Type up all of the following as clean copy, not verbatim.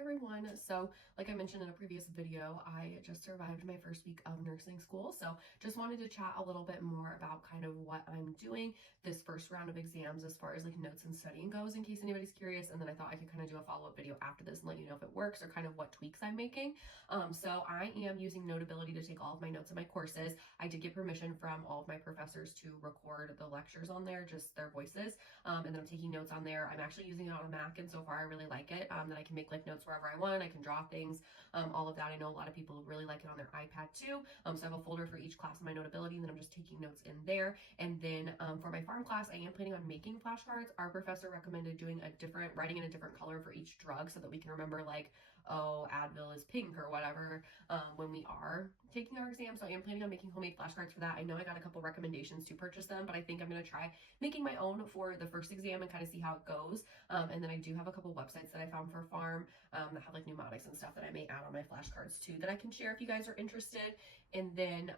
everyone. So like I mentioned in a previous video, I just survived my first week of nursing school. So just wanted to chat a little bit more about kind of what I'm doing this first round of exams as far as like notes and studying goes, in case anybody's curious. And then I thought I could kind of do a follow-up video after this and let you know if it works or kind of what tweaks I'm making. So I am using Notability to take all of my notes in my courses. I did get permission from all of my professors to record the lectures on there, just their voices. And then I'm taking notes on there. I'm actually using it on a Mac, and so far I really like it. That I can make like notes wherever I want. I can draw things, all of that. I know a lot of people really like it on their iPad too. So I have a folder for each class in my Notability, and then I'm just taking notes in there. And then for my pharm class, I am planning on making flashcards. Our professor recommended doing writing in a different color for each drug so that we can remember like, oh, Advil is pink or whatever when we are taking our exam. So I am planning on making homemade flashcards for that. I know I got a couple recommendations to purchase them, but I think I'm going to try making my own for the first exam and kind of see how it goes. And then I do have a couple websites that I found for pharm that have like mnemonics and stuff that I may add on my flashcards too that I can share if you guys are interested. And then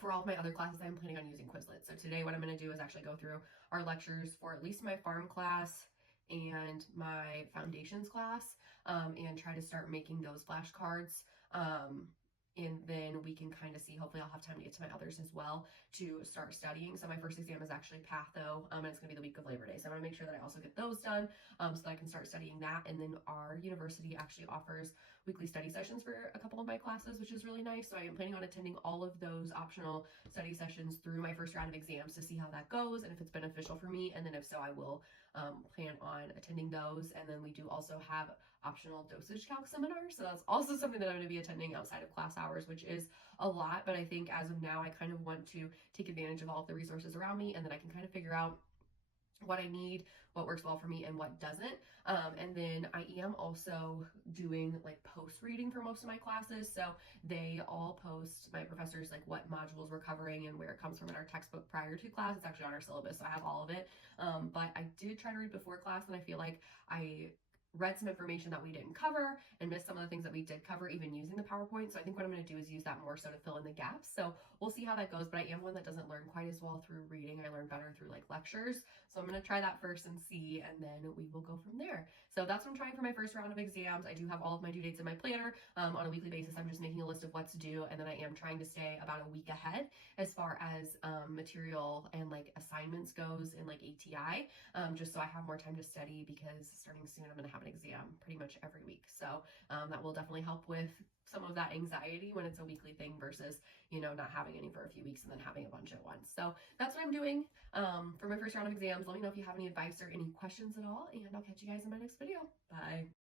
for all of my other classes, I'm planning on using Quizlet. So today what I'm going to do is actually go through our lectures for at least my pharm class and my foundations class and try to start making those flashcards. And then we can kind of see, hopefully I'll have time to get to my others as well to start studying. So my first exam is actually patho, and it's gonna be the week of Labor Day. So I wanna make sure that I also get those done so that I can start studying that. And then our university actually offers weekly study sessions for a couple of my classes, which is really nice. So I am planning on attending all of those optional study sessions through my first round of exams to see how that goes and if it's beneficial for me. And then if so, I will plan on attending those. And then we do also have optional dosage calc seminars. So that's also something that I'm gonna be attending outside of class hours, which is a lot, but I think as of now I kind of want to take advantage of all of the resources around me, and then I can kind of figure out what I need, what works well for me, and what doesn't. And then I am also doing like post reading for most of my classes. So they all post, my professors, like what modules we're covering and where it comes from in our textbook prior to class. It's actually on our syllabus, so I have all of it. But I did try to read before class, and I feel like I read some information that we didn't cover and missed some of the things that we did cover even using the PowerPoint. So I think what I'm going to do is use that more so to fill in the gaps. So we'll see how that goes, but I am one that doesn't learn quite as well through reading. I learn better through like lectures. So I'm going to try that first and see, and then we will go from there. So that's what I'm trying for my first round of exams. I do have all of my due dates in my planner on a weekly basis. I'm just making a list of what's due, and then I am trying to stay about a week ahead as far as material and like assignments goes in like ATI, just so I have more time to study, because starting soon I'm going to have an exam pretty much every week. So that will definitely help with some of that anxiety when it's a weekly thing versus, you know, not having any for a few weeks and then having a bunch at once. So that's what I'm doing for my first round of exams. Let me know if you have any advice or any questions at all, and I'll catch you guys in my next video. Bye.